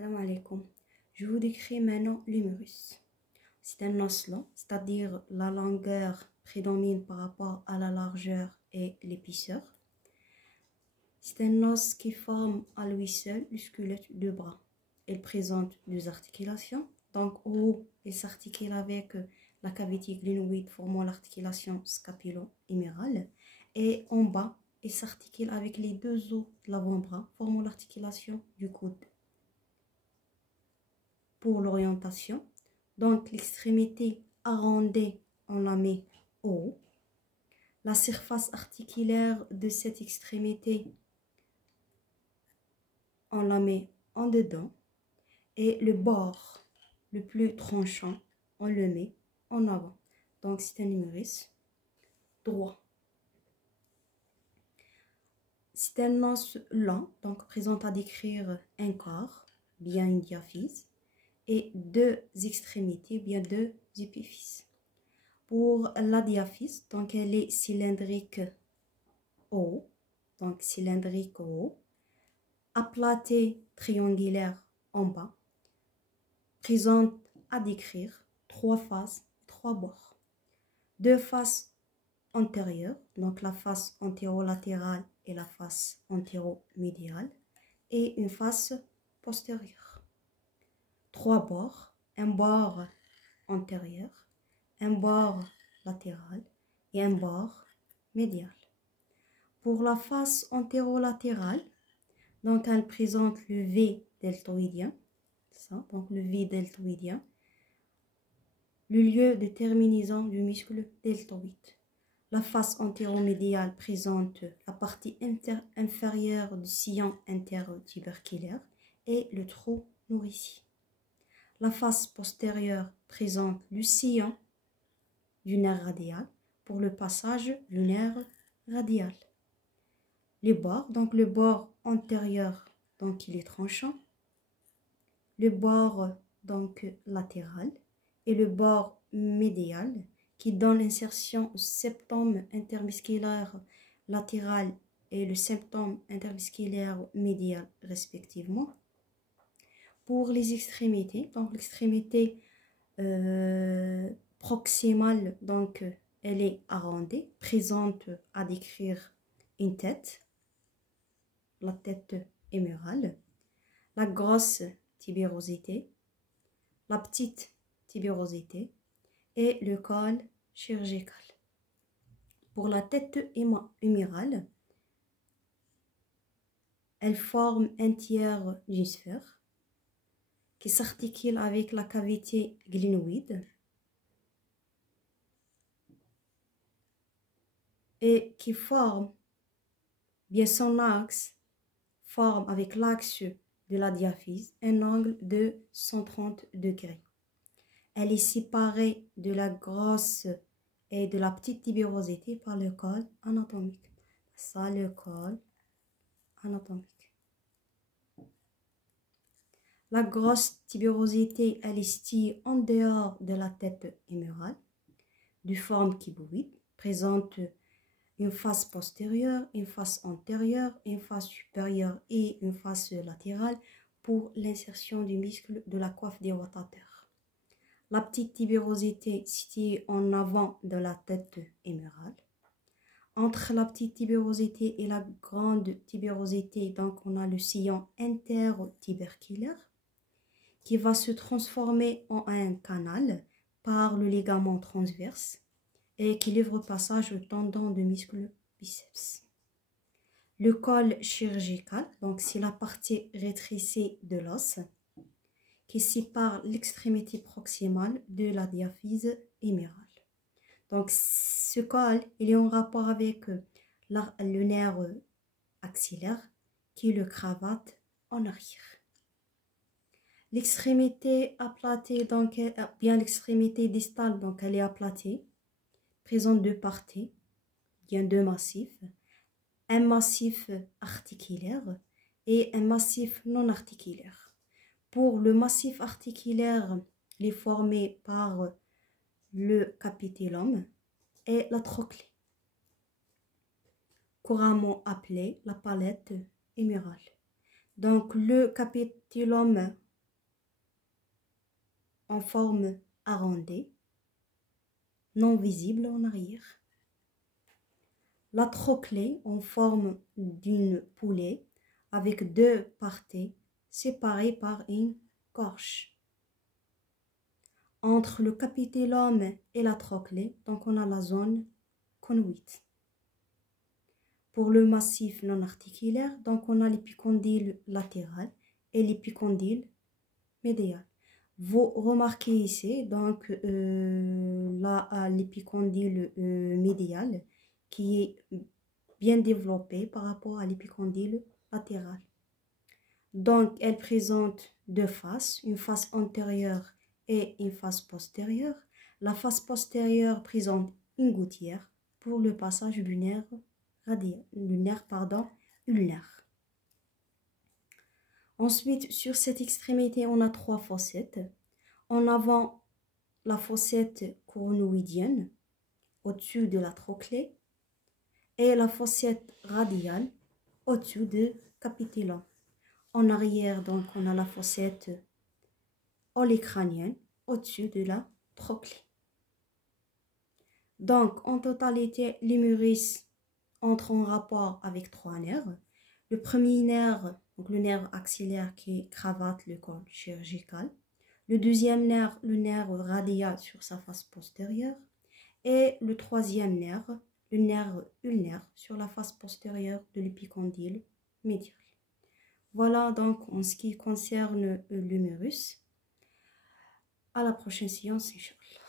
Salam alaikum. Je vous décris maintenant l'humérus. C'est un os long, c'est-à-dire la longueur prédomine par rapport à la largeur et l'épaisseur. C'est un os qui forme à lui seul le squelette du bras. Il présente deux articulations. Donc, au haut, il s'articule avec la cavité glénoïde formant l'articulation scapulo-humérale. Et en bas, il s'articule avec les deux os de l'avant-bras formant l'articulation du coude. Pour l'orientation, donc l'extrémité arrondie, on la met au haut. La surface articulaire de cette extrémité, on la met en dedans. Et le bord le plus tranchant, on le met en avant. Donc c'est un humérus droit. C'est un os lent, donc présent à décrire un corps, bien une diaphyse, et deux extrémités, bien deux épiphyses. Pour la diaphyse, donc elle est cylindrique au haut, donc cylindrique au haut, aplatée triangulaire en bas, présente à décrire trois faces, trois bords. Deux faces antérieures, donc la face antérolatérale et la face antéromédiale, et une face postérieure. Trois bords, un bord antérieur, un bord latéral et un bord médial. Pour la face antérolatérale, donc elle présente le V deltoïdien, donc le V deltoïdien, le lieu de terminaison du muscle deltoïde. La face antéromédiale présente la partie inférieure du sillon intertuberculaire et le trou nourricier. La face postérieure présente le sillon du nerf radial pour le passage du nerf radial. Les bords, donc le bord antérieur, donc il est tranchant. Le bord donc latéral et le bord médial qui donne l'insertion au septum intermusculaire latéral et le septum intermusculaire médial respectivement. Pour les extrémités, donc l'extrémité proximale, donc elle est arrondie, présente à décrire une tête, la tête humérale, la grosse tibérosité, la petite tibérosité et le col chirurgical. Pour la tête humérale, elle forme un tiers d'une sphère qui s'articule avec la cavité glénoïde et qui forme, bien son axe, forme avec l'axe de la diaphyse un angle de 130 degrés. Elle est séparée de la grosse et de la petite tibérosité par le col anatomique. Ça, le col anatomique. La grosse tibérosité, elle est située en dehors de la tête humérale, de forme cuboïde, présente une face postérieure, une face antérieure, une face supérieure et une face latérale pour l'insertion du muscle de la coiffe des rotateurs. La petite tibérosité située en avant de la tête humérale. Entre la petite tibérosité et la grande tibérosité, donc on a le sillon intertuberculaire qui va se transformer en un canal par le ligament transverse et qui livre passage au tendon de muscle biceps. Le col chirurgical, donc c'est la partie rétrécie de l'os qui sépare l'extrémité proximale de la diaphyse humérale. Donc ce col, il est en rapport avec le nerf axillaire qui le cravate en arrière. L'extrémité aplatée, donc bien l'extrémité distale, donc elle est aplatée, présente deux parties, bien deux massifs, un massif articulaire et un massif non articulaire. Pour le massif articulaire, il est formé par le capitellum et la trochlée, couramment appelée la palette humérale. Donc le capitellum en forme arrondie, non visible en arrière. La trochlée en forme d'une poulet avec deux parties séparées par une gorge. Entre le capitellum et la trochlée, donc on a la zone conduite. Pour le massif non articulaire, donc on a l'épicondyle latéral et l'épicondyle médial. Vous remarquez ici donc l'épicondyle médial qui est bien développé par rapport à l'épicondyle latéral. Donc elle présente deux faces, une face antérieure et une face postérieure. La face postérieure présente une gouttière pour le passage du nerf ulnaire. Ensuite, sur cette extrémité, on a trois fossettes. En avant, la fossette coronoïdienne, au-dessus de la trochlée, et la fossette radiale, au-dessus du capitellum. En arrière, donc, on a la fossette olecrânienne, au-dessus de la trochlée. Donc, en totalité, l'humérus entre en rapport avec trois nerfs. Le premier nerf, donc le nerf axillaire qui cravate le col chirurgical. Le deuxième nerf, le nerf radial sur sa face postérieure. Et le troisième nerf, le nerf ulnaire sur la face postérieure de l'épicondyle médial. Voilà donc en ce qui concerne l'humérus. À la prochaine séance, Inch'Allah.